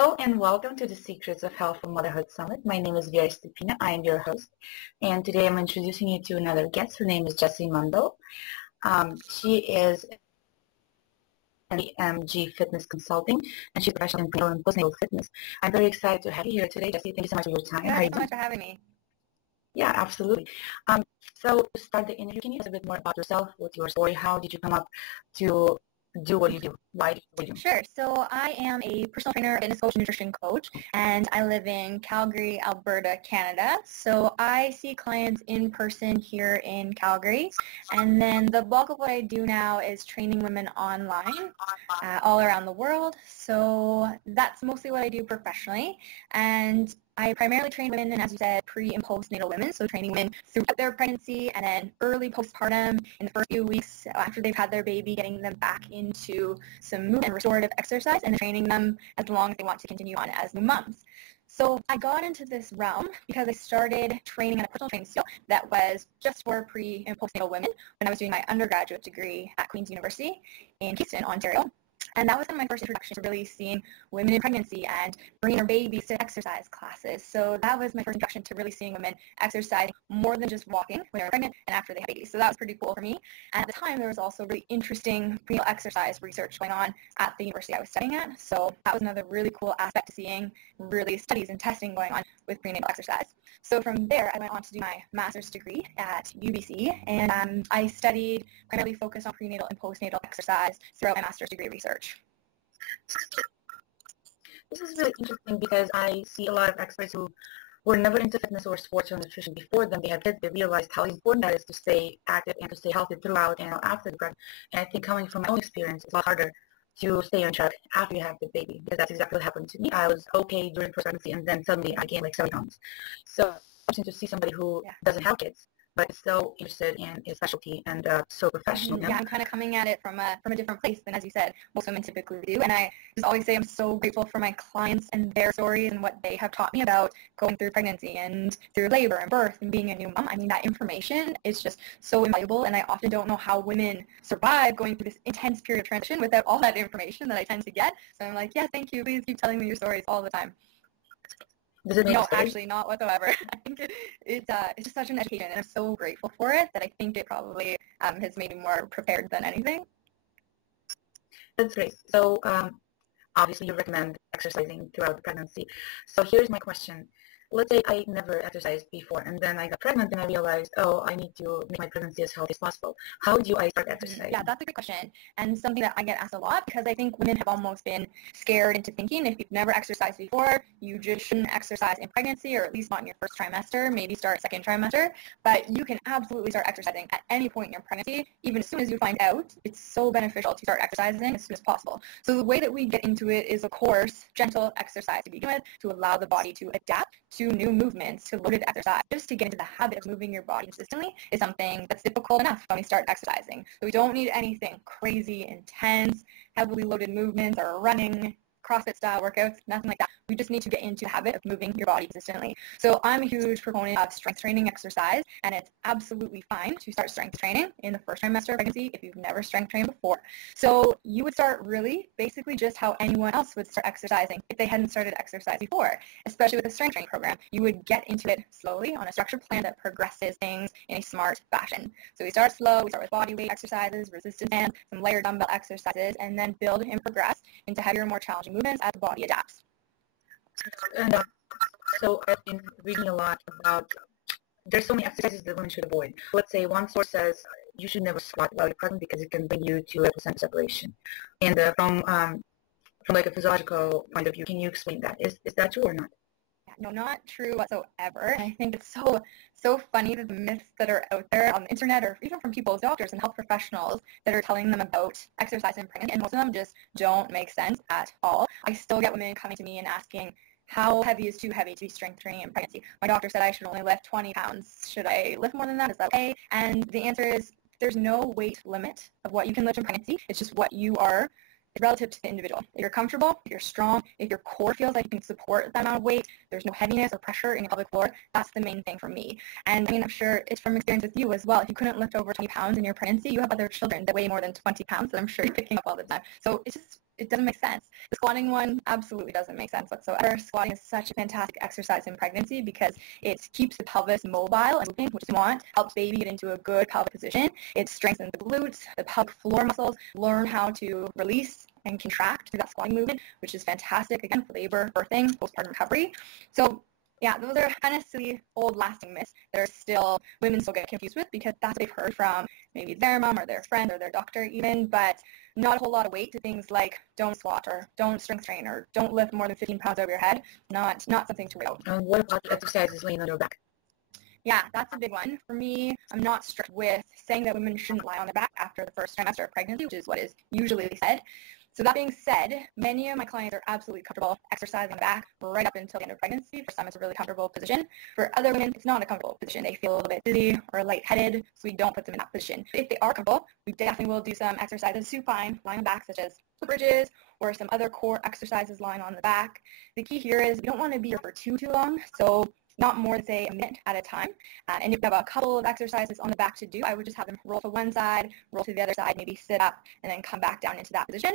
Hello and welcome to the Secrets of Healthful Motherhood Summit. My name is Vera Stepina. I am your host. And today I'm introducing you to another guest. Her name is Jessie Mundell. She is JMG Fitness Consulting, and she's a professional in prenatal and postnatal fitness. I'm very excited to have you here today, Jessie. Thank you so much for your time. Thank you so much for having me. Yeah, absolutely. So to start the interview, can you tell us a bit more about yourself, what's your story? How did you come up to do what you do? Why do you do? Sure. So I am a personal trainer, fitness coach, nutrition coach, and I live in Calgary, Alberta, Canada. So I see clients in person here in Calgary, and then the bulk of what I do now is training women online all around the world. So that's mostly what I do professionally, and I primarily train women, and as you said, pre- and postnatal women, so training women throughout their pregnancy and then early postpartum in the first few weeks after they've had their baby, getting them back into some movement and restorative exercise, and training them as long as they want to continue on as new moms. So I got into this realm because I started training at a personal training studio that was just for pre- and postnatal women when I was doing my undergraduate degree at Queen's University in Kingston, Ontario. And that was kind of my first introduction to really seeing women in pregnancy and bringing their babies to exercise classes. So that was my first introduction to really seeing women exercising more than just walking when they're pregnant and after they have babies. So that was pretty cool for me. And at the time, there was also really interesting prenatal exercise research going on at the university I was studying at. So that was another really cool aspect to seeing really studies and testing going on with prenatal exercise. So from there, I went on to do my master's degree at UBC, and I studied primarily focused on prenatal and postnatal exercise throughout my master's degree research. This is really interesting because I see a lot of experts who were never into fitness or sports or nutrition before them. They had kids, they realized how important that is to stay active and to stay healthy throughout and after the birth. And I think coming from my own experience, it's a lot harder to stay on track after you have the baby, because that's exactly what happened to me. I was okay during pregnancy, and then suddenly I gained like 7 pounds. So it's interesting to see somebody who doesn't have kids but is so interested in his specialty and so professional. Yeah, I'm kind of coming at it from a different place than, as you said, most women typically do. And I just always say I'm so grateful for my clients and their stories and what they have taught me about going through pregnancy and through labor and birth and being a new mom. I mean, that information is just so invaluable, and I often don't know how women survive going through this intense period of transition without all that information that I tend to get. So I'm like, yeah, thank you. Please keep telling me your stories all the time. No, actually not whatsoever. I think it's just such an education, and I'm so grateful for it that I think it probably has made me more prepared than anything. That's great. So obviously you recommend exercising throughout the pregnancy. So here's my question. Let's say I never exercised before, and then I got pregnant, and I realized, oh, I need to make my pregnancy as healthy as possible. How do I start exercising? Yeah, that's a good question, and something that I get asked a lot, because I think women have almost been scared into thinking if you've never exercised before, you just shouldn't exercise in pregnancy, or at least not in your first trimester, maybe start second trimester. But you can absolutely start exercising at any point in your pregnancy, even as soon as you find out. It's so beneficial to start exercising as soon as possible. So the way that we get into it is, of course, gentle exercise to begin with, to allow the body to adapt to new movements, to loaded exercise. Just to get into the habit of moving your body consistently is something that's difficult enough when we start exercising. So we don't need anything crazy, intense, heavily loaded movements or running, CrossFit style workouts, nothing like that. We just need to get into the habit of moving your body consistently. So I'm a huge proponent of strength training exercise, and it's absolutely fine to start strength training in the first trimester of pregnancy if you've never strength trained before. So you would start really basically just how anyone else would start exercising if they hadn't started exercise before, especially with a strength training program. You would get into it slowly on a structured plan that progresses things in a smart fashion. So we start slow, we start with body weight exercises, resistance bands, some layered dumbbell exercises, and then build and progress into heavier, more challenging movements as the body adapts. And so I've been reading a lot about, there's so many exercises that women should avoid. Let's say one source says you should never squat while you're pregnant because it can bring you to a placenta separation. And from like a physiological point of view, can you explain that? Is that true or not? No, not true whatsoever. And I think it's so funny that the myths that are out there on the internet, or even from people's doctors and health professionals that are telling them about exercise in pregnancy, and most of them just don't make sense at all. I still get women coming to me and asking, how heavy is too heavy to be strength training in pregnancy? My doctor said I should only lift 20 pounds. Should I lift more than that? Is that okay? And the answer is there's no weight limit of what you can lift in pregnancy. It's just what you are relative to the individual. If you're comfortable, if you're strong, if your core feels like you can support that amount of weight, there's no heaviness or pressure in your pelvic floor, that's the main thing for me. And I mean, I'm sure it's from experience with you as well. If you couldn't lift over 20 pounds in your pregnancy, you have other children that weigh more than 20 pounds that I'm sure you're picking up all the time. So it's it doesn't make sense. The squatting one absolutely doesn't make sense whatsoever. Squatting is such a fantastic exercise in pregnancy because it keeps the pelvis mobile and moving, which you want, helps baby get into a good pelvic position. It strengthens the glutes, the pelvic floor muscles, learn how to release and contract through that squatting movement, which is fantastic, again, for labor, birthing, postpartum recovery. So yeah, those are kind of silly, old, lasting myths that are still, women still get confused with because that's what they've heard from maybe their mom or their friend or their doctor even, but not a whole lot of weight to things like don't squat or don't strength train or don't lift more than 15 pounds over your head. Not something to worry about. What about exercises laying on your back? Yeah, that's a big one. For me, I'm not strict with saying that women shouldn't lie on their back after the first trimester of pregnancy, which is what is usually said. So that being said, many of my clients are absolutely comfortable exercising the back right up until the end of pregnancy. For some, it's a really comfortable position. For other women, it's not a comfortable position. They feel a little bit dizzy or lightheaded, so we don't put them in that position. But if they are comfortable, we definitely will do some exercises supine, lying on the back, such as bridges or some other core exercises lying on the back. The key here is we don't want to be here for too long, so not more than, say, a minute at a time. And if you have a couple of exercises on the back to do, I would just have them roll to one side, roll to the other side, maybe sit up, and then come back down into that position.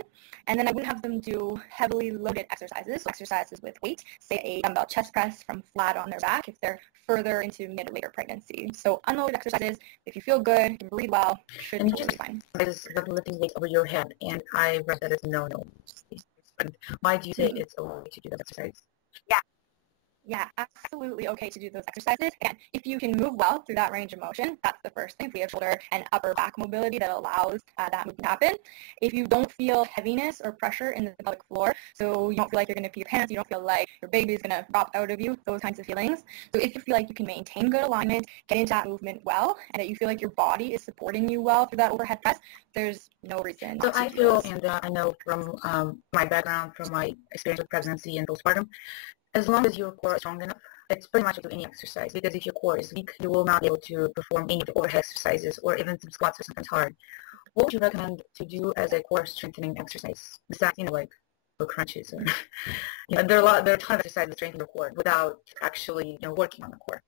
And then I wouldn't have them do heavily loaded exercises, so exercises with weight, say a dumbbell chest press from flat on their back if they're further into mid or later pregnancy. So unloaded exercises, if you feel good, you can breathe well, should totally be fine. Is lifting weights over your head, and I read that it's no. Why do you say it's okay to do that exercise? Yeah, absolutely okay to do those exercises. And if you can move well through that range of motion, that's the first thing. We have shoulder and upper back mobility that allows that movement to happen. If you don't feel heaviness or pressure in the pelvic floor, so you don't feel like you're going to pee your pants, you don't feel like your baby is going to drop out of you, those kinds of feelings. So if you feel like you can maintain good alignment, get into that movement well, and that you feel like your body is supporting you well through that overhead press, there's no reason. So I feel, and I know from my background, from my experience with pregnancy and postpartum, as long as your core is strong enough, it's pretty much like any exercise, because if your core is weak, you will not be able to perform any of the overhead exercises, or even some squats are sometimes hard. What would you recommend to do as a core strengthening exercise besides, like for crunches? Or, there are a ton of exercises that strengthen your core without actually, working on the core.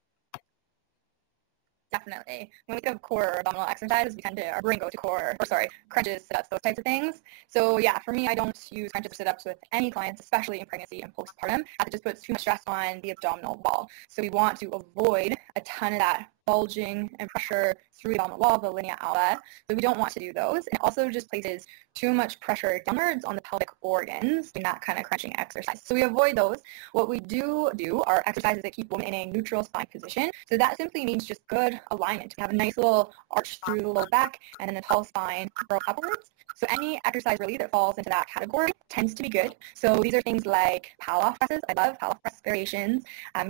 Definitely. When we think of core or abdominal exercises, our brain go to crunches, sit-ups, those types of things. So yeah, for me, I don't use crunches or sit-ups with any clients, especially in pregnancy and postpartum, as it just puts too much stress on the abdominal wall. So we want to avoid a ton of that bulging and pressure through the abdominal wall, the linea alba. So we don't want to do those. And it also just places too much pressure downwards on the pelvic organs in that kind of crunching exercise. So we avoid those. What we do are exercises that keep women in a neutral spine position. So that simply means just good alignment. We have a nice little arch through the low back and then a tall spine curl upwards. So any exercise really that falls into that category tends to be good. So these are things like Palloff presses. I love Palloff press variations.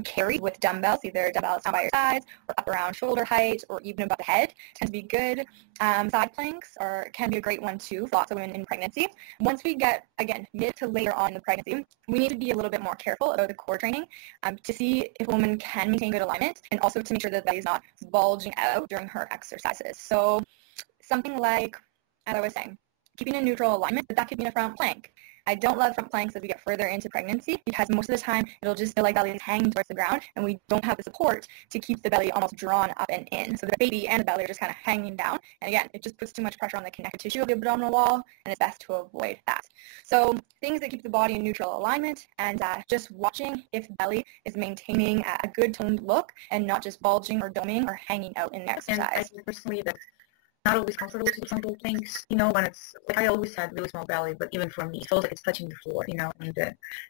Carried with dumbbells, either dumbbells down by your sides or up around shoulder height or even above the head, tend to be good. Side planks can be a great one too for lots of women in pregnancy. Once we get, again, mid to later on in the pregnancy, we need to be a little bit more careful about the core training to see if a woman can maintain good alignment, and also to make sure that the belly is not bulging out during her exercises. So something like, as I was saying, keeping a neutral alignment, but that could be in a front plank. I don't love front planks as we get further into pregnancy because most of the time it'll just feel like belly is hanging towards the ground and we don't have the support to keep the belly almost drawn up and in. So the baby and the belly are just kind of hanging down. And again, it just puts too much pressure on the connective tissue of the abdominal wall, and it's best to avoid that. So things that keep the body in neutral alignment, and just watching if belly is maintaining a good toned look and not just bulging or doming or hanging out in the exercise. And I personally, that's not always comfortable to do some of those things, when it's, like, I always had really small belly, but even for me, it feels like it's touching the floor, and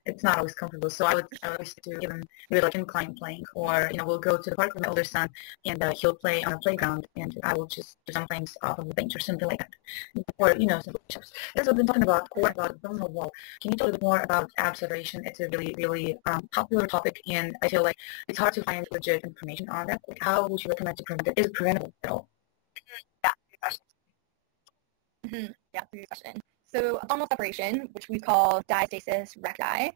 it's not always comfortable. So I always do even really like incline playing, or, we'll go to the park with my older son, and he'll play on a playground, and I will just do some things off of the bench or something like that, or, some push-ups. As we've been talking about core, about abdominal wall, can you talk a bit more about ab separation? It's a really, really popular topic, and I feel like it's hard to find legit information on that. Like, how would you recommend to prevent it? Is it preventable at all? Yeah, good question. So abdominal separation, which we call diastasis recti,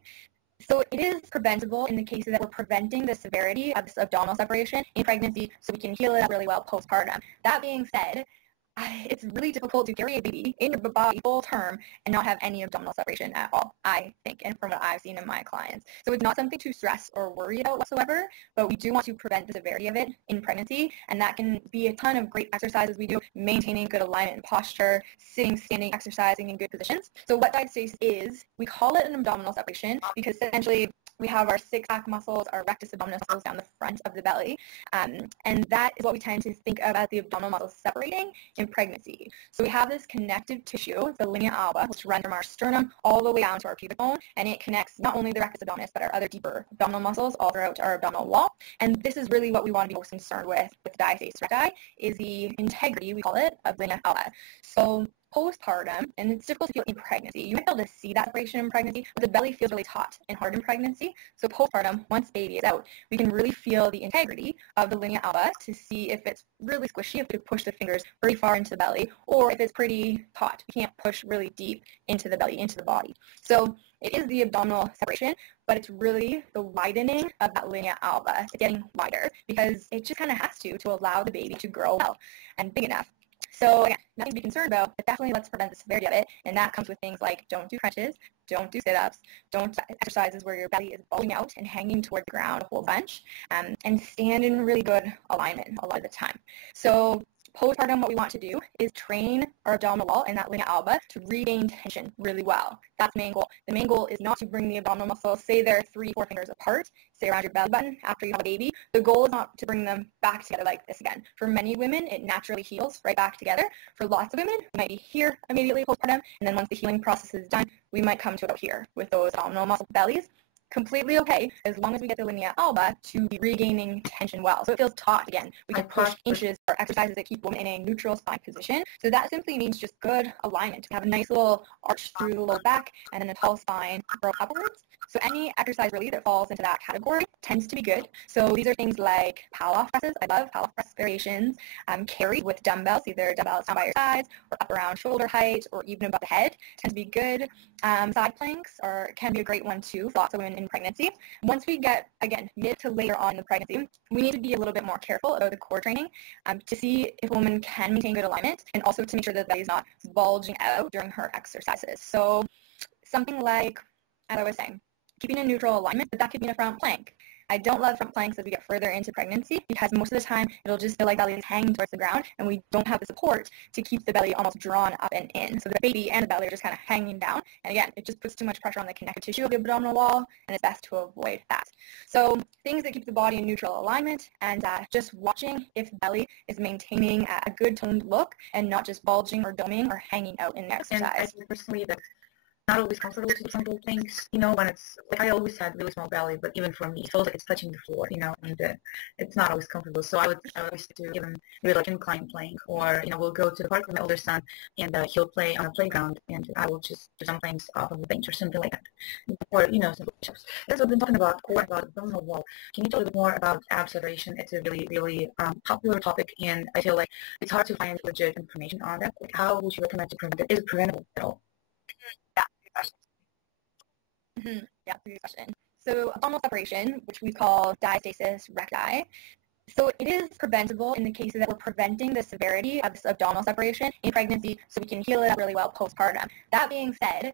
so it is preventable in the case that we're preventing the severity of this abdominal separation in pregnancy so we can heal it up really well postpartum. That being said, it's really difficult to carry a baby in your body full term and not have any abdominal separation at all, I think, and from what I've seen in my clients. So it's not something to stress or worry about whatsoever, but we do want to prevent the severity of it in pregnancy, and that can be a ton of great exercises we do, maintaining good alignment and posture, sitting, standing, exercising in good positions. So what diastasis is, we call it an abdominal separation because essentially we have our six-pack muscles, our rectus abdominis muscles down the front of the belly, and that is what we tend to think of as the abdominal muscles separating in pregnancy. So we have this connective tissue, the linea alba, which runs from our sternum all the way down to our pubic bone, and it connects not only the rectus abdominis, but our other deeper abdominal muscles all throughout our abdominal wall. And this is really what we want to be most concerned with diastasis recti, is the integrity, we call it, of linea alba. So postpartum, and it's difficult to feel in pregnancy. You might be able to see that separation in pregnancy, but the belly feels really taut and hard in pregnancy. So postpartum, once baby is out, we can really feel the integrity of the linea alba to see if it's really squishy, if we push the fingers pretty far into the belly, or if it's pretty taut. We can't push really deep into the belly, into the body. So it is the abdominal separation, but it's really the widening of that linea alba. It's getting wider because it just kind of has to allow the baby to grow well and big enough. So again, nothing to be concerned about, but definitely let's prevent the severity of it. And that comes with things like don't do crunches, don't do sit-ups, don't do exercises where your belly is bulging out and hanging toward the ground a whole bunch, and stand in really good alignment a lot of the time. So postpartum, what we want to do is train our abdominal wall and that linea alba to regain tension really well. That's the main goal. The main goal is not to bring the abdominal muscles, say they're 3-4 fingers apart, say around your belly button after you have a baby. The goal is not to bring them back together like this again. For many women, it naturally heals right back together. For lots of women, it might be here immediately postpartum, and then once the healing process is done, we might come to about here with those abdominal muscle bellies. Completely okay as long as we get the linea alba to be regaining tension well. So it feels taut again. We can push inches or exercises that keep women in a neutral spine position. So that simply means just good alignment. We have a nice little arch through the low back and then a tall spine curl upwards. So any exercise really that falls into that category tends to be good. So these are things like Pallof presses. I love Pallof press variations. Carried with dumbbells, either dumbbells down by your sides or up around shoulder height or even above the head, tend to be good. Side planks can be a great one too for lots of women in pregnancy. Once we get, again, mid to later on in the pregnancy, we need to be a little bit more careful about the core training to see if a woman can maintain good alignment and also to make sure that the belly is not bulging out during her exercises. So something like, as I was saying, keeping a neutral alignment, but that could be in a front plank. I don't love front planks as we get further into pregnancy because most of the time it'll just feel like belly is hanging towards the ground and we don't have the support to keep the belly almost drawn up and in. So the baby and the belly are just kind of hanging down. And again, it just puts too much pressure on the connective tissue of the abdominal wall, and it's best to avoid that. So things that keep the body in neutral alignment and just watching if the belly is maintaining a good toned look and not just bulging or doming or hanging out in the exercise. And I think personally that not always comfortable to do some of those things, when it's, like I always had really small belly, but even for me, it feels like it's touching the floor, and it's not always comfortable. So I would always do even really like incline playing, or, we'll go to the park with my older son, and he'll play on a playground, and I will just do some things off of the bench or something like that, or, some push-ups. That's what we've been talking about, core, about abdominal wall. Can you talk a bit more about ab separation? It's a really, really popular topic, and I feel like it's hard to find legit information on that. Like, how would you recommend to prevent it? Is it preventable at all? Yeah, good question. So abdominal separation, which we call diastasis recti, so it is preventable in the cases that we're preventing the severity of this abdominal separation in pregnancy so we can heal it up really well postpartum. That being said,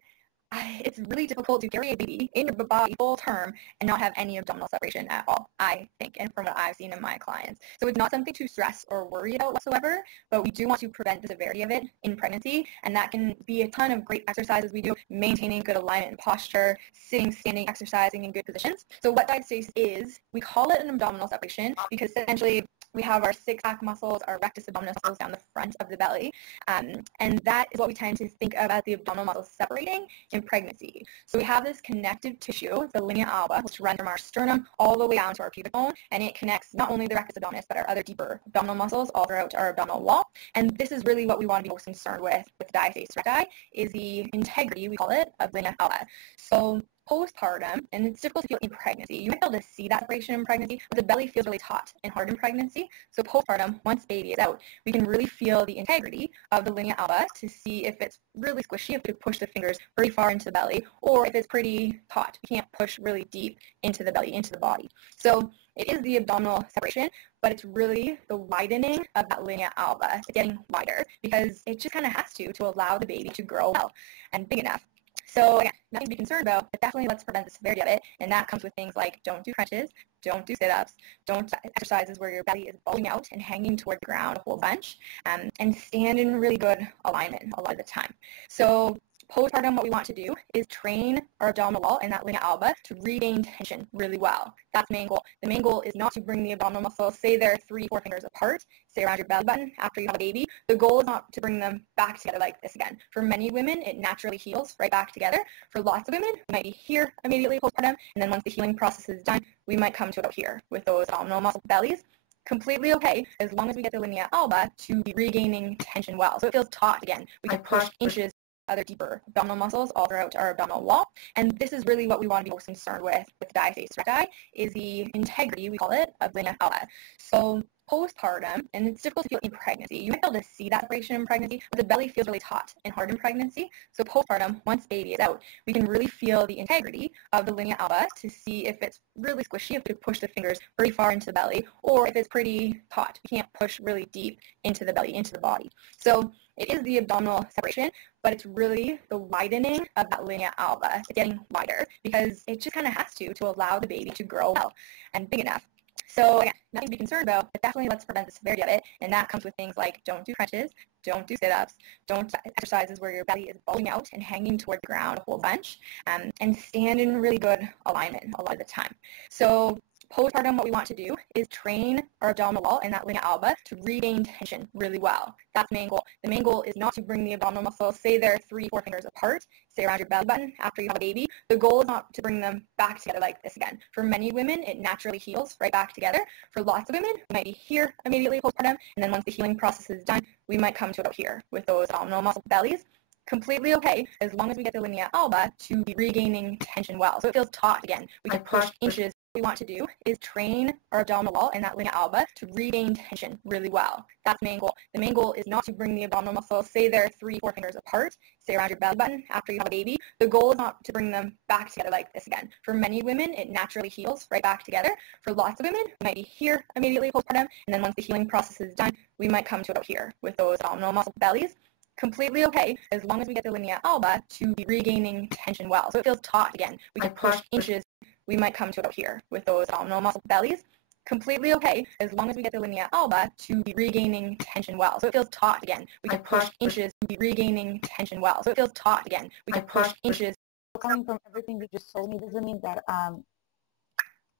it's really difficult to carry a baby in your body full term and not have any abdominal separation at all, I think, and from what I've seen in my clients. So it's not something to stress or worry about whatsoever, but we do want to prevent the severity of it in pregnancy, and that can be a ton of great exercises we do, maintaining good alignment and posture, sitting, standing, exercising in good positions. So what diastasis is, we call it an abdominal separation because essentially we have our six-pack muscles, our rectus abdominis muscles down the front of the belly, and that is what we tend to think of as the abdominal muscles separating in pregnancy. So we have this connective tissue, the linea alba, which runs from our sternum all the way down to our pubic bone, and it connects not only the rectus abdominis, but our other deeper abdominal muscles all throughout our abdominal wall. And this is really what we want to be most concerned with diastasis recti, is the integrity, we call it, of linea alba. So postpartum, and it's difficult to feel in pregnancy. You might be able to see that separation in pregnancy, but the belly feels really taut and hard in pregnancy. So postpartum, once baby is out, we can really feel the integrity of the linea alba to see if it's really squishy, if we push the fingers pretty far into the belly, or if it's pretty taut. We can't push really deep into the belly, into the body. So it is the abdominal separation, but it's really the widening of that linea alba. It's getting wider because it just kind of has to allow the baby to grow well and big enough. So again, nothing to be concerned about, but definitely let's prevent the severity of it. And that comes with things like don't do crunches, don't do sit-ups, don't exercises where your belly is bulging out and hanging toward the ground a whole bunch, and stand in really good alignment a lot of the time. So postpartum, what we want to do is train our abdominal wall and that linea alba to regain tension really well. That's the main goal. The main goal is not to bring the abdominal muscles, say they're 3-4 fingers apart, say around your belly button after you have a baby. The goal is not to bring them back together like this again. For many women, it naturally heals right back together. For lots of women, it might be here immediately postpartum, and then once the healing process is done, we might come to about here with those abdominal muscle bellies. Completely okay as long as we get the linea alba to be regaining tension well. So it feels taut again. We can push inches other deeper abdominal muscles all throughout our abdominal wall. And this is really what we want to be most concerned with diaphragm recti, is the integrity, we call it, of linea alba. So postpartum, and it's difficult to feel in pregnancy. You might be able to see that separation in pregnancy, but the belly feels really taut and hard in pregnancy. So postpartum, once baby is out, we can really feel the integrity of the linea alba to see if it's really squishy, if we push the fingers pretty far into the belly, or if it's pretty taut. We can't push really deep into the belly, into the body. So it is the abdominal separation, but it's really the widening of that linea alba. It's getting wider because it just kind of has to allow the baby to grow well and big enough. So again, nothing to be concerned about, but definitely let's prevent the severity of it. And that comes with things like don't do crunches, don't do sit-ups, don't exercises where your belly is bulging out and hanging toward the ground a whole bunch, and stand in really good alignment a lot of the time. So postpartum, what we want to do is train our abdominal wall and that linea alba to regain tension really well. That's the main goal. The main goal is not to bring the abdominal muscles, say they're 3-4 fingers apart, say around your belly button after you have a baby. The goal is not to bring them back together like this again. For many women, it naturally heals right back together. For lots of women, it might be here immediately postpartum, and then once the healing process is done, we might come to about here with those abdominal muscle bellies. Completely okay as long as we get the linea alba to be regaining tension well. So it feels taut again. We can push inches. What we want to do is train our abdominal wall and that linea alba to regain tension really well. That's the main goal. The main goal is not to bring the abdominal muscles, say they're 3-4 fingers apart, say around your belly button after you have a baby. The goal is not to bring them back together like this again. For many women, it naturally heals right back together. For lots of women, it might be here immediately postpartum, and then once the healing process is done, we might come to about here with those abdominal muscle bellies. Completely okay as long as we get the linea alba to be regaining tension well. So it feels taut again. We can push inches. We might come to about here with those abdominal muscle bellies. Completely okay as long as we get the linea alba to be regaining tension well. So it feels taut again. We can push inches to be regaining tension well. So it feels taut again. We can push inches. Coming from everything you just told me doesn't mean that,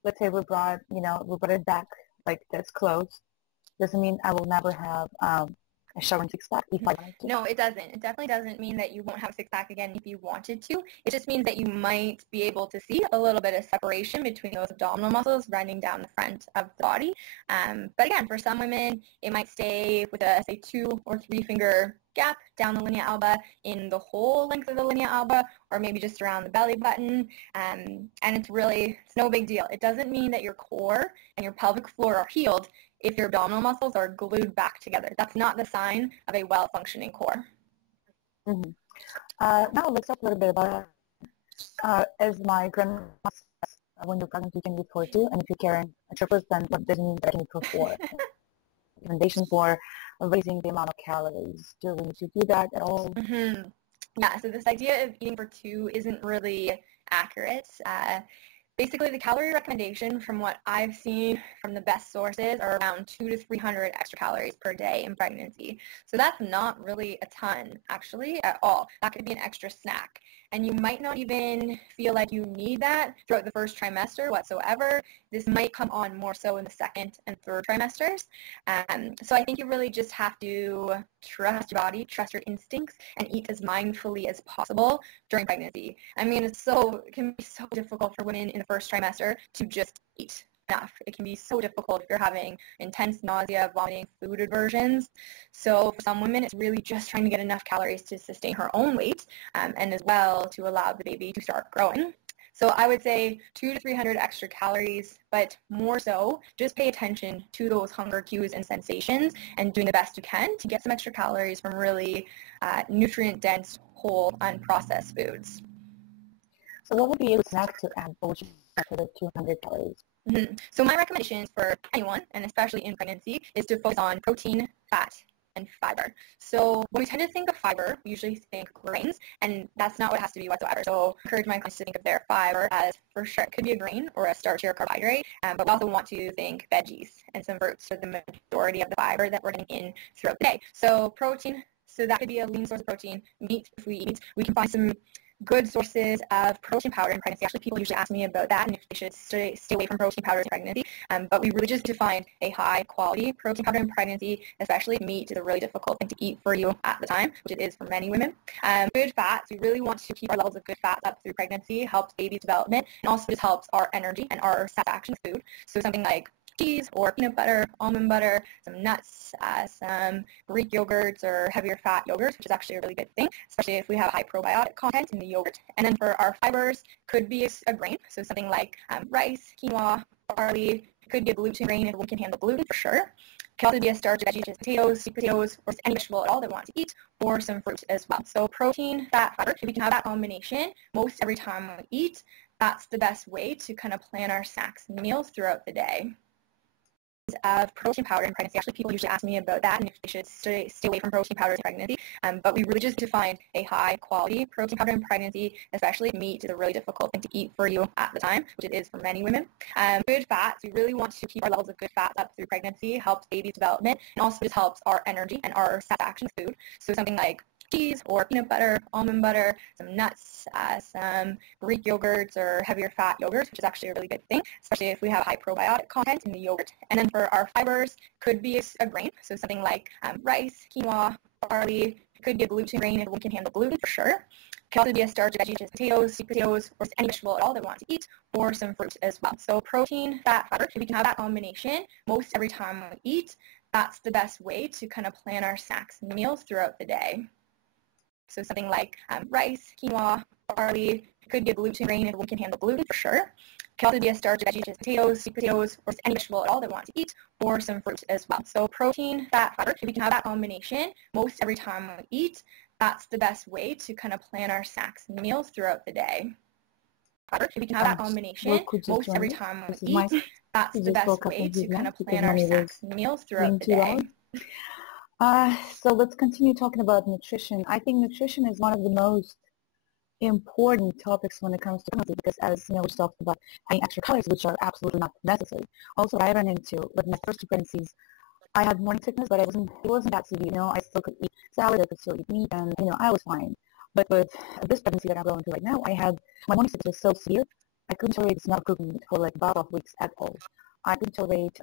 let's say we brought it back like this close. Doesn't mean I will never have a showering six-pack if I wanted to. No, it doesn't. It definitely doesn't mean that you won't have a six-pack again if you wanted to. It just means that you might be able to see a little bit of separation between those abdominal muscles running down the front of the body. But again, for some women, it might stay with a, say, 2 or 3 finger gap down the linea alba in the whole length of the linea alba, or maybe just around the belly button, and it's no big deal. It doesn't mean that your core and your pelvic floor are healed if your abdominal muscles are glued back together. That's not the sign of a well-functioning core. Mm-hmm. Now let's talk a little bit about as my grandma says, when you're pregnant you can eat for 2, and if you're carrying a triplets, then what does it mean that I can eat for 4? Recommendation for raising the amount of calories. Do we need to do that at all? Mm-hmm. Yeah, so this idea of eating for 2 isn't really accurate. Basically, the calorie recommendation from what I've seen from the best sources are around 200 to 300 extra calories per day in pregnancy. So that's not really a ton, actually, at all. That could be an extra snack. And you might not even feel like you need that throughout the first trimester whatsoever. This might come on more so in the second and third trimesters. So I think you really just have to trust your body, trust your instincts, and eat as mindfully as possible during pregnancy. I mean, it can be so difficult for women in the first trimester to just eat enough. It can be so difficult if you're having intense nausea, vomiting, food aversions. So for some women, it's really just trying to get enough calories to sustain her own weight, and as well to allow the baby to start growing. So I would say 200 to 300 extra calories, but more so, just pay attention to those hunger cues and sensations and doing the best you can to get some extra calories from really nutrient-dense, whole, unprocessed foods. So what would be a snack to add for the 200 calories? Mm-hmm. So my recommendations for anyone, and especially in pregnancy, is to focus on protein, fat, and fiber. So when we tend to think of fiber, we usually think grains, and that's not what it has to be whatsoever. So I encourage my clients to think of their fiber as, for sure, it could be a grain or a starchy or carbohydrate, but we also want to think veggies and some fruits for the majority of the fiber that we're getting in throughout the day. So protein, so that could be a lean source of protein. Meat, if we eat, we can find some good sources of protein powder in pregnancy. Actually, people usually ask me about that and if they should stay away from protein powder in pregnancy. But we really just need to find a high quality protein powder in pregnancy, especially meat is a really difficult thing to eat for you at the time, which it is for many women. Good fats, we really want to keep our levels of good fats up through pregnancy, helps baby's development, and also just helps our energy and our satisfaction food. So something like cheese or peanut butter, almond butter, some nuts, some Greek yogurts or heavier fat yogurts, which is actually a really good thing, especially if we have high probiotic content in the yogurt. And then for our fibers, could be a grain, so something like rice, quinoa, barley, could be a gluten grain if we can handle gluten for sure. It can also be a starch veggie, just potatoes, sweet potatoes, or any vegetable at all that we want to eat, or some fruit as well. So protein, fat, fiber, if we can have that combination most every time we eat, that's the best way to kind of plan our snacks and meals throughout the day. Of protein powder in pregnancy. Actually, people usually ask me about that and if they should stay away from protein powder in pregnancy. But we really just need to find a high quality protein powder in pregnancy, especially meat is a really difficult thing to eat for you at the time, which it is for many women. Good fats, we really want to keep our levels of good fats up through pregnancy, helps baby's development, and also just helps our energy and our satisfaction food. So something like cheese or peanut butter, almond butter, some nuts, some Greek yogurts or heavier fat yogurts, which is actually a really good thing, especially if we have high probiotic content in the yogurt. And then for our fibers, could be a grain, so something like rice, quinoa, barley, could be a gluten grain if we can handle gluten for sure. It can also be a starch veggie, just potatoes, sweet potatoes, or any vegetable at all that we want to eat, or some fruit as well. So protein, fat, fiber, if we can have that combination most every time we eat, that's the best way to kind of plan our snacks and meals throughout the day. So something like rice, quinoa, barley, could be a gluten grain if we can handle gluten for sure. It can also be a starch veggie, just potatoes, sweet potatoes, or any vegetable at all that we want to eat, or some fruit as well. So protein, fat, fiber, if we can have that combination most every time we eat, that's the best way to kind of plan our snacks and meals throughout the day. Fiber, if we can have that combination most every time we eat, that's the best way to kind of plan our snacks and meals throughout the day. So let's continue talking about nutrition. I think nutrition is one of the most important topics when it comes to pregnancy because, as you know, we just talked about having extra calories, which are absolutely not necessary. Also, I ran into, with my first two pregnancies, I had morning sickness, but it wasn't that severe. You know, I still could eat salad, I could still eat meat, and I was fine. But with this pregnancy that I'm going through right now, my morning sickness was so severe, I couldn't tolerate the smell of cooking meat for like about 12 weeks at all. I couldn't tolerate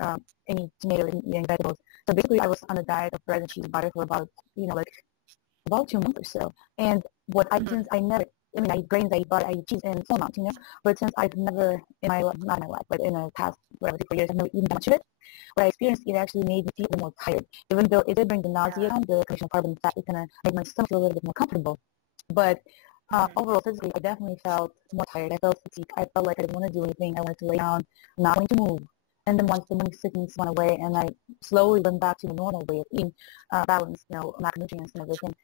any tomato, any vegetables. So basically, I was on a diet of bread and cheese and butter for about 2 months or so. And what since I never, I eat grains, I eat butter, I eat cheese in small amounts, But since I've never, not in my life, but in the past, 4 years, I've never eaten that much of it. What I experienced, it actually made me feel a bit more tired. Even though it did bring the nausea down, the combination of carbon and fat, it kind of made my stomach feel a little bit more comfortable. But overall, physically, I definitely felt more tired. I felt fatigued. I felt like I didn't want to do anything. I wanted to lay down, not wanting to move. And then once the morning sickness went away and I slowly went back to the normal way of eating, balance, macronutrients and everything,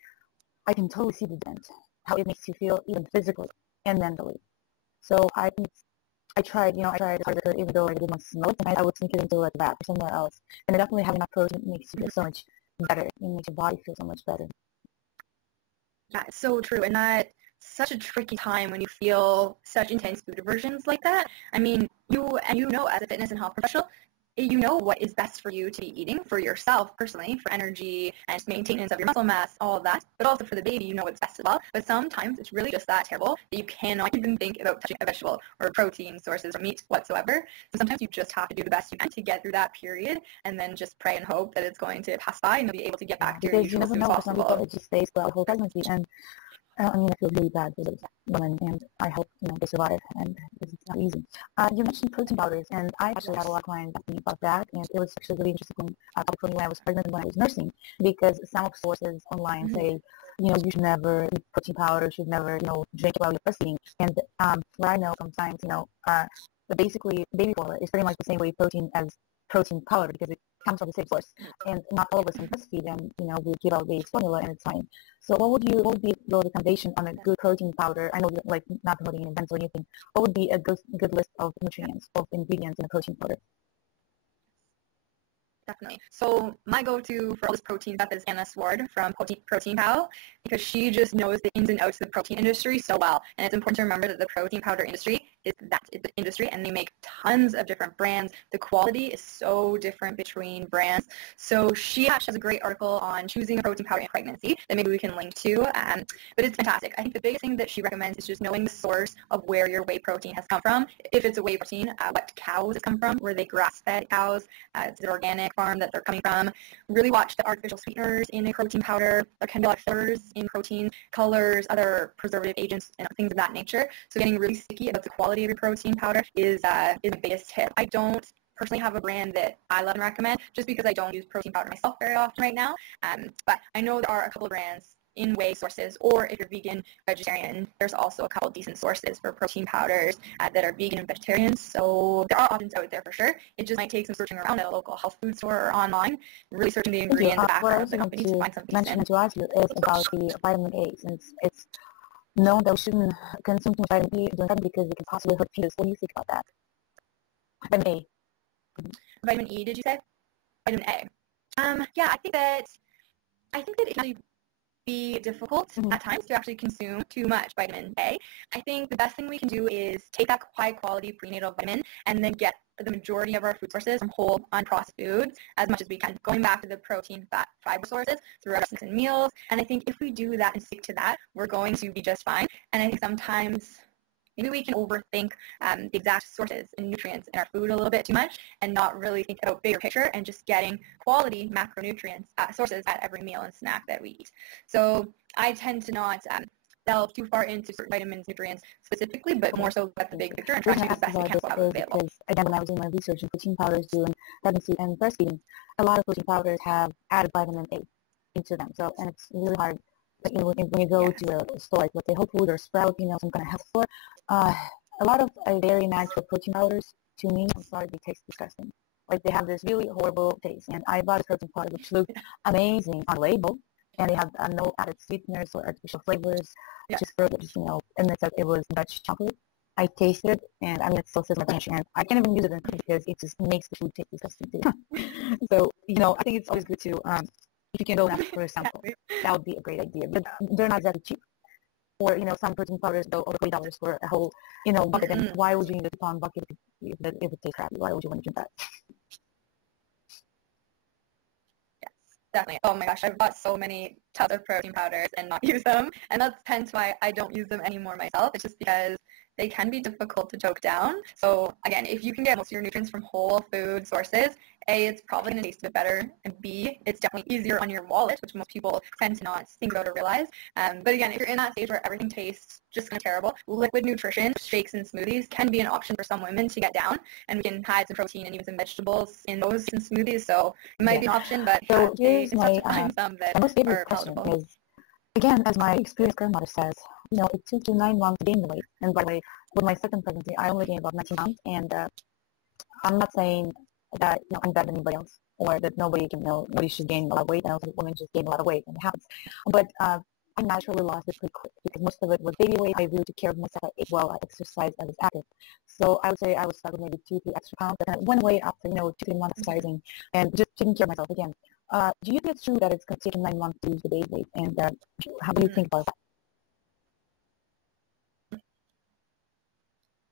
I can totally see the difference, how it makes you feel even physically and mentally. So I tried as hard as I could, even though I didn't want to smoke, and I would sneak it into like that or somewhere else. And definitely having that protein makes you feel so much better. It makes your body feel so much better. That's so true. And that's such a tricky time when you feel such intense food aversions like that. I mean, you know as a fitness and health professional, you know what is best for you to be eating for yourself personally, for energy and maintenance of your muscle mass, all of that, but also for the baby, you know what's best as well. But sometimes it's really just that terrible that you cannot even think about touching a vegetable or protein sources or meat whatsoever. So sometimes you just have to do the best you can to get through that period and then just pray and hope that it's going to pass by and you'll be able to get back to your usual as soon as possible. Because it just stays throughout the whole pregnancy, and I feel really bad for those women, and I hope, they survive, and it's not easy. You mentioned protein powders, and I actually had a lot of clients asking me about that, and it was actually really interesting topic for me when I was pregnant and when I was nursing, because some of sources online say, you should never eat protein powder, should never, drink it while you're breastfeeding. And what I know from science, but basically baby formula is pretty much the same way protein as protein powder because it comes from the same source. And not all of us can breastfeed, and we give our baby's formula and it's fine. So what would be your recommendation on a good protein powder? I know like not promoting events or anything. What would be a good list of nutrients, of ingredients in a protein powder? Definitely. So my go-to for all this protein stuff is Anna Sward from Protein Pal, because she just knows the ins and outs of the protein industry so well. And it's important to remember that the protein powder industry is the industry, and they make tons of different brands. The quality is so different between brands. So she actually has a great article on choosing a protein powder in pregnancy that maybe we can link to. But it's fantastic. I think the biggest thing that she recommends is just knowing the source of where your whey protein has come from. If it's a whey protein, what cows it come from, were they grass-fed cows, is it organic farm that they're coming from. Really watch the artificial sweeteners in a protein powder. There can be a lot of fillers in protein, colors, other preservative agents, and things of that nature. So getting really sticky about the quality of your protein powder is my biggest tip. I don't personally have a brand that I love and recommend just because I don't use protein powder myself very often right now. But I know there are a couple of brands in whey sources, or if you're vegan, vegetarian, there's also a couple decent sources for protein powders that are vegan and vegetarian. So there are options out there for sure. It just might take some searching around at a local health food store or online, really searching the ingredients, the background of the company to find something decent. To ask you is about the vitamin A, since it's known that we shouldn't consume too much vitamin E during pregnancy because it can possibly hurt fetus. What do you think about that? Vitamin A. Vitamin E, did you say? Vitamin A. Yeah, I think that it can be difficult at times to actually consume too much vitamin A. I think the best thing we can do is take that high quality prenatal vitamin and then get the majority of our food sources from whole unprocessed foods as much as we can, going back to the protein, fat, fiber sources through our and meals. And I think if we do that and stick to that, we're going to be just fine. And I think sometimes maybe we can overthink the exact sources and nutrients in our food a little bit too much and not really think about bigger picture and just getting quality macronutrients sources at every meal and snack that we eat. So I tend to not delve too far into certain vitamins, nutrients specifically, but more so at the big picture and try to make the best we can what we have available. Because, again, when I was doing my research in protein powders during pregnancy and breastfeeding, a lot of protein powders have added vitamin A into them. So, and it's really hard. Like, when you go to a store, like let's say Healthful or Sprout, some kind of health store, a lot of very natural protein powders, to me, I'm sorry, they taste disgusting. Like, they have this really horrible taste. And I bought a protein powder which looked amazing on label, and they have no added sweeteners or artificial flavors, just for just, and it was Dutch chocolate. I tasted it, and I mean, it still says my bench, and I can't even use it in cooking because it just makes the food taste disgusting too. So, I think it's always good to, if you can go and for a sample, that would be a great idea. But they're not exactly cheap. Or, some protein powders go over $20 for a whole, bucket. And why would you need a pound bucket if it tastes crappy? Why would you want to drink that? Yes, definitely. Oh my gosh, I've bought so many tubs of protein powders and not use them. And that's hence why I don't use them anymore myself. It's just because they can be difficult to choke down. So again, if you can get most of your nutrients from whole food sources, A, it's probably going to taste a bit better, and B, it's definitely easier on your wallet, which most people tend to not think about or realize. But again, if you're in that stage where everything tastes just kind of terrible, liquid nutrition, shakes and smoothies can be an option for some women to get down, and we can hide some protein and even some vegetables in those and smoothies, so it might be an option, but so here's it's tough to find some that most favorite are question palatable. is, again, as my experienced grandmother says, it took you 9 months to gain the weight. And by the way, with my second pregnancy, I only gained about 19 pounds. And I'm not saying that I'm better than anybody else, or that nobody should gain a lot of weight, and also women just gain a lot of weight, and it happens. But I naturally lost it pretty quick because most of it was baby weight. I really took care of myself. I ate well. I exercised. I was active. So I would say I was stuck with maybe 2-3 extra pounds, but then it went away after 2-3 months exercising and just taking care of myself again. Do you think it's true that it's going to take 9 months to lose the baby weight, and how do you think about that?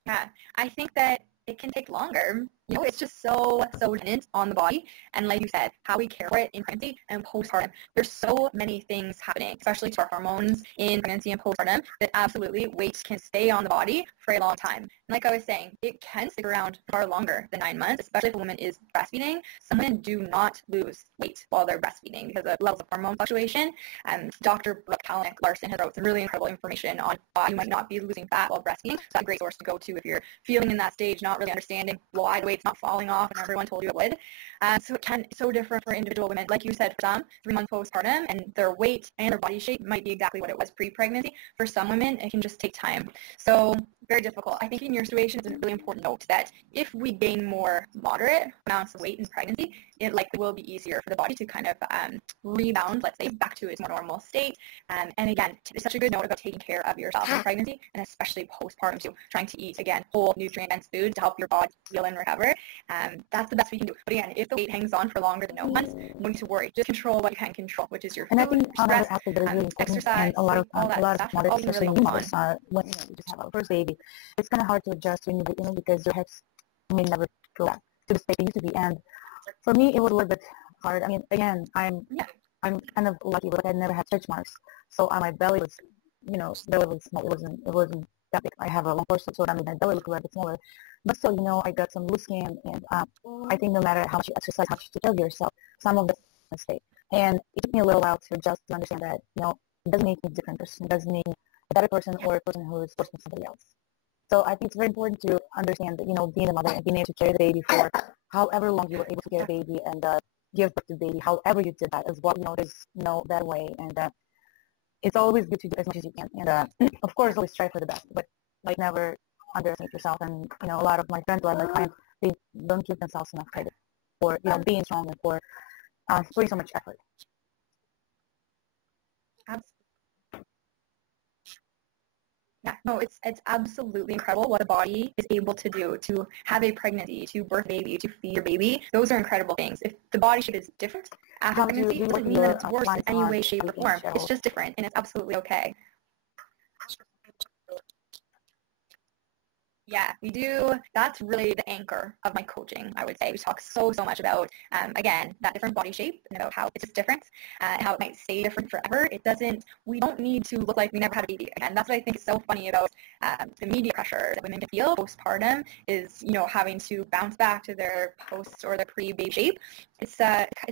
Yeah, I think that it can take longer. It's just so dependent on the body. And like you said, how we care for it in pregnancy and postpartum. There's so many things happening, especially to our hormones in pregnancy and postpartum, that absolutely weight can stay on the body for a long time. And like I was saying, it can stick around far longer than 9 months, especially if a woman is breastfeeding. Some women do not lose weight while they're breastfeeding because of levels of hormone fluctuation. Dr. Larson has wrote some really incredible information on why you might not be losing fat while breastfeeding. So that's a great source to go to if you're feeling in that stage, not really understanding why the weight weight's not falling off and everyone told you it would. So it can, it's so different for individual women. Like you said, for some, 3 months postpartum, and their weight and their body shape might be exactly what it was pre-pregnancy. For some women, it can just take time. So very difficult. I think in your situation, it's a really important note that if we gain more moderate amounts of weight in pregnancy, it likely will be easier for the body to kind of rebound, let's say, back to its more normal state. And again, it's such a good note about taking care of yourself in pregnancy, and especially postpartum too, trying to eat, again, whole nutrient-dense foods to help your body heal and recover. That's the best we can do. But again, if the weight hangs on for longer than no months, no need to worry. Just control what you can control, which is your food, and I think stress, aspect that is really important, exercise, and a lot of stuff, mothers, all you can especially really mothers, when you just have a first baby, it's kind of hard to adjust in the beginning because your hips may never go back to the state they used to be. And for me, it was a little bit hard. I mean, again, I'm kind of lucky, but I never had stretch marks, so my belly was, belly was small. It wasn't that big. I have a long torso, so that made my belly look a little bit smaller. But still, I got some loose skin, and I think no matter how much you exercise, how much you take care of yourself, some of the mistake. And it took me a little while to adjust to understand that, it doesn't make me a different person. It doesn't make me a better person or a person who is worse than somebody else. So I think it's very important to understand that, being a mother and being able to carry the baby for however long you were able to carry the baby and give birth to the baby, however you did that as well, there's no better way. And it's always good to do as much as you can. And of course, always strive for the best, but never underestimate yourself. And, a lot of my friends, a lot of my clients, they don't give themselves enough credit for, being strong and for putting so much effort. Yeah, no, it's absolutely incredible what the body is able to do to have a pregnancy, to birth a baby, to feed your baby. Those are incredible things. If the body shape is different after pregnancy, it doesn't mean that it's worse in any way, shape, or form. It's just different, and it's absolutely okay. Yeah, we do. That's really the anchor of my coaching, I would say. We talk so much about, again, that different body shape and about how it's just different and how it might stay different forever. We don't need to look like we never had a baby again. That's what I think is so funny about the media pressure that women can feel postpartum is, having to bounce back to their post or their pre-baby shape. It's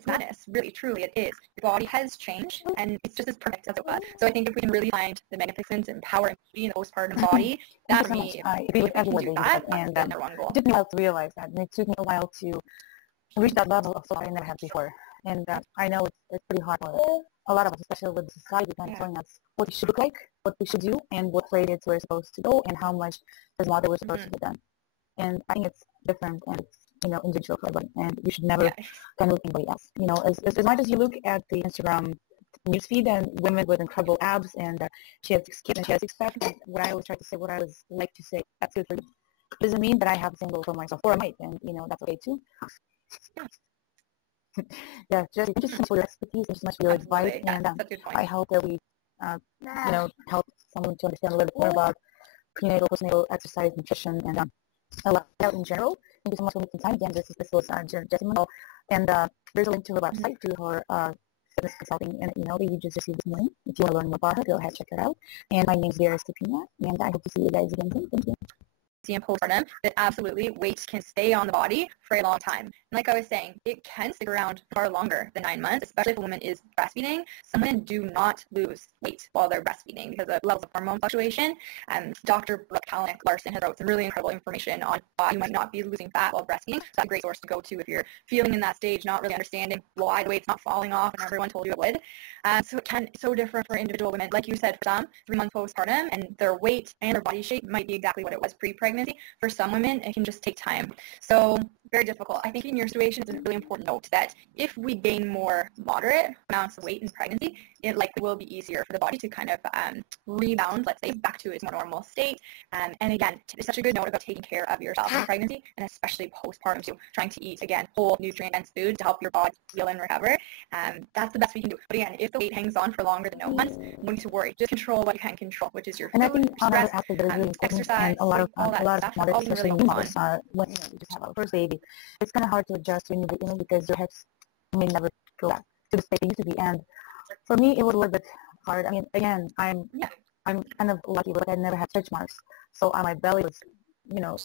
madness, really, truly, it is. Your body has changed, and it's just as perfect as it was. So I think if we can really find the magnificence and power and beauty in the postpartum body, that for me, I agree with everyone that you said, and it took me a while to realize that, and it took me a while to reach that level of thought I never had before. And I know it's pretty hard for a lot of us, especially with society kind of telling us what we should look like, what we should do, and what way it's we're supposed to go, and how much as a mother we're supposed to get done. And I think it's different, and it's individual for everybody, and you should never kind of look at anybody else. As much as you look at the Instagram newsfeed and women with incredible abs, and she has 6 kids and she has 6 pack, and what I always try to say, what I always like to say, absolutely doesn't mean that I have the same goal for myself, or I might, and that's okay too. Yeah, just thank you so much for your expertise and so much for your advice, and I hope that we help someone to understand a little bit more about prenatal, postnatal exercise, nutrition, and a lot in general. Thank you so much for making time. Again, this was Jessie Mundell, and there's a link to her website, to her fitness consulting and email that you just received this morning. If you want to learn more about her, go ahead, check it out. And my name is Vera, Stepina, and I hope to see you guys again soon. Thank you. And postpartum, that absolutely weight can stay on the body for a long time. And like I was saying, it can stick around far longer than 9 months, especially if a woman is breastfeeding. Some women do not lose weight while they're breastfeeding because of levels of hormone fluctuation. Dr. Larson has wrote some really incredible information on why you might not be losing fat while breastfeeding. So that's a great source to go to if you're feeling in that stage, not really understanding why the weight's not falling off and everyone told you it would. So it's so different for individual women. Like you said, for some, 3 months postpartum, and their weight and their body shape might be exactly what it was pre-pregnancy. For some women, it can just take time. So very difficult. I think in your situation, it's a really important note that if we gain more moderate amounts of weight in pregnancy, it likely will be easier for the body to kind of rebound, let's say, back to its more normal state. And again, it's such a good note about taking care of yourself in pregnancy, and especially postpartum too, trying to eat, again, whole nutrient-dense foods to help your body heal and recover. That's the best we can do. But again, if the weight hangs on for longer than no months, no need to worry. Just control what you can control, which is your food, and I think stress, aspect that is really important, exercise, and a lot of mothers, especially mothers, when you just have a first baby, it's kind of hard to adjust in the beginning because your hips may never go back to the state they used to be. And for me, it was a little bit hard. I mean, again, I'm kind of lucky, but I never had stretch marks, so my belly was,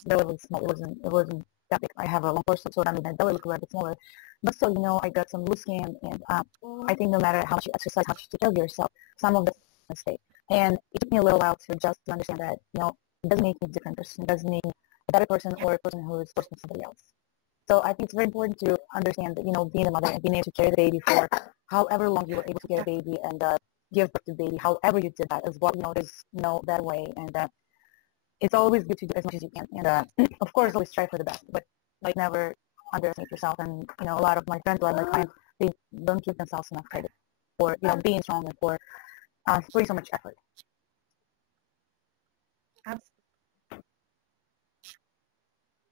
belly was small. It wasn't that big. I have a long torso, so that made my belly look a little bit smaller. But still, I got some loose skin, and I think no matter how much you exercise, how much you take care of yourself, some of the mistake. And it took me a little while to adjust to understand that, it doesn't make me a different person. It doesn't make me a better person or a person who is worse than somebody else. So I think it's very important to understand that, being a mother and being able to carry the baby for however long you were able to carry a baby and give birth to the baby, however you did that as well, there's no better way. And it's always good to do as much as you can. And of course, always strive for the best, but never underestimate yourself. And, a lot of my friends, a lot of my clients, they don't give themselves enough credit for, being strong and for putting so much effort.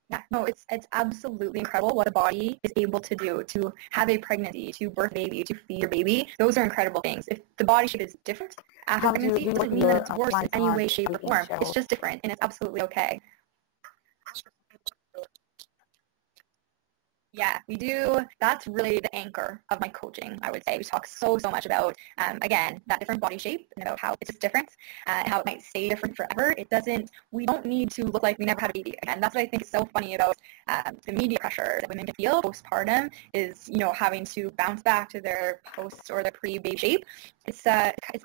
Yeah, no, it's absolutely incredible what a body is able to do, to have a pregnancy, to birth a baby, to feed your baby. Those are incredible things. If the body shape is different after pregnancy, it doesn't mean that it's worse in any way, shape, or form. It's just different, and it's absolutely okay. Yeah, we do. That's really the anchor of my coaching, I would say. We talk so much about, again, that different body shape and about how it's just different and how it might stay different forever. We don't need to look like we never had a baby again. That's what I think is so funny about the media pressure that women can feel postpartum is, having to bounce back to their post or their pre-baby shape. It's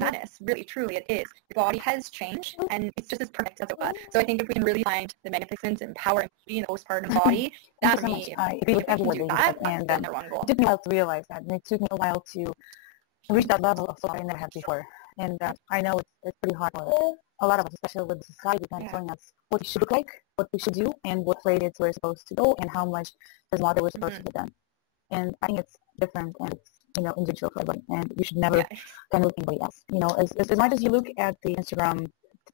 madness, really, truly, it is. Your body has changed, and it's just as perfect as it was. So I think if we can really find the magnificence and power and beauty in the postpartum body, that for me, I agree with everyone do that, and it took me a while to realize that, and it took me a while to reach that level of self I never had before. And I know it's pretty hard for a lot of us, especially with society kind of telling us what we should look like, what we should do, and what way it's we're supposed to go, and how much as mother we're supposed to get done. And I think it's different, and it's individual for everybody, and you should never kind of look anybody else. As much as you look at the Instagram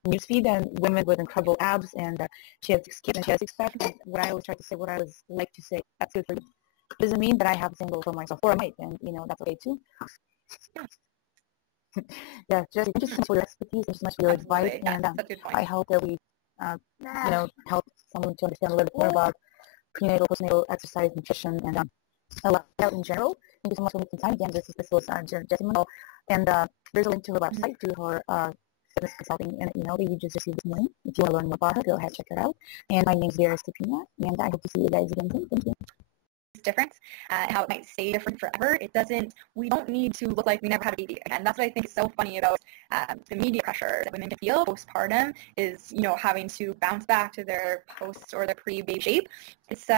newsfeed and women with incredible abs and she has 6 kids and she has 6 pack, what I always try to say, what I always like to say, that's good for you. It doesn't mean that I have the same goal for myself, or I might, and that's okay too. Yeah, Jessie, thank you so much for your expertise and so much for your advice, and I hope that we help someone to understand a little bit more about prenatal, postnatal exercise, nutrition, and a lot in general. Thank you so much for making time. Again, this was Jessie Mundell, and there's a link to her website, to her Fitness Consulting and email that you just received this morning. If you want to learn more about her, go ahead, check it out. And my name is Vera, Stepina, and I hope to see you guys again soon. Thank you. Different, how it might stay different forever. We don't need to look like we never had a baby again. That's what I think is so funny about the media pressure that women can feel postpartum is, having to bounce back to their post or their pre-baby shape. It's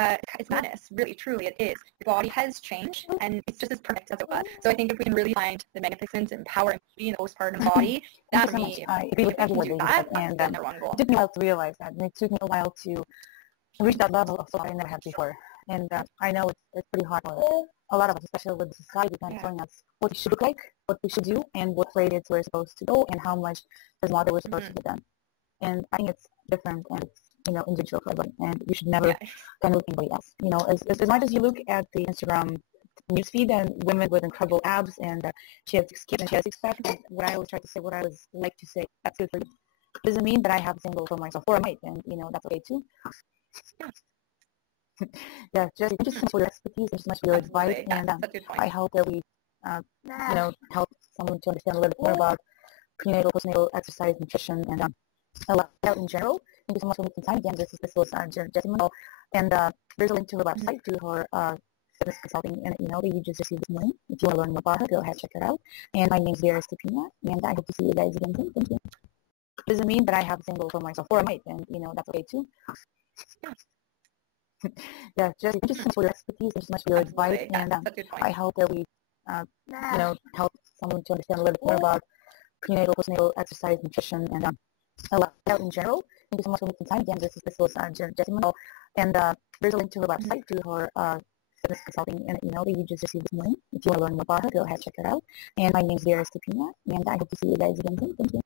madness, really, truly, it is. Your body has changed, and it's just as perfect as it was. So I think if we can really find the magnificence and power and beauty in the postpartum body, that for me, I agree with everyone do that, and it took me a while to realize that, and it took me a while to reach that level of self I never had before. And I know it's pretty hard for a lot of us, especially with society kind of telling us what we should look like, what we should do, and what way it's we're supposed to go, and how much as mother we're supposed to get done. And I think it's different, and it's individual for everybody, and you should never kind of look anybody else. As much as you look at the Instagram newsfeed and women with incredible abs and she has 6 kids and she has 6 pack, what I always try to say, what I always like to say, that's good for you. It doesn't mean that I have the same goal for myself, or I might, and that's okay too. Yeah, Jessie, thank you so much for your expertise and so much for your advice, and I hope that we help someone to understand a little bit more about prenatal, postnatal exercise, nutrition, and a lot in general. Thank you so much for making time. Again, this was Jessie Mundell, and there's a link to her website, to her Fitness Consulting and email that you just received this morning. If you want to learn more about her, go ahead, check it out. And my name is Vera, Stepina, and I hope to see you guys again soon. Thank you. It doesn't mean that I have the same goal for myself, or I might, and that's okay too. Yeah, Jessie, thank you so much for your expertise and so much for your advice, and I hope that we help someone to understand a little bit more about prenatal, postnatal exercise, nutrition, and a lot in general. Thank you so much for making time. Again, this was Jessie Mundell, and there's a link to her website, to her Fitness Consulting and email that you just received this morning. If you want to learn more about her, go ahead, check it out. And my name is Vera, Stepina, and I hope to see you guys again soon. Thank you.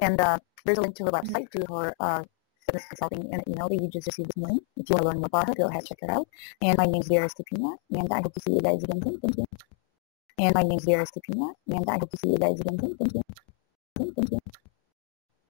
And there's a link to her website, to her Fitness Consulting and email that you just received this morning. If you want to learn more about her, go ahead, check it out. And my name is Vera, Stepina, and I hope to see you guys again soon. Thank you. And my name is Vera, Stepina, and I hope to see you guys again soon. Thank you. Thank you.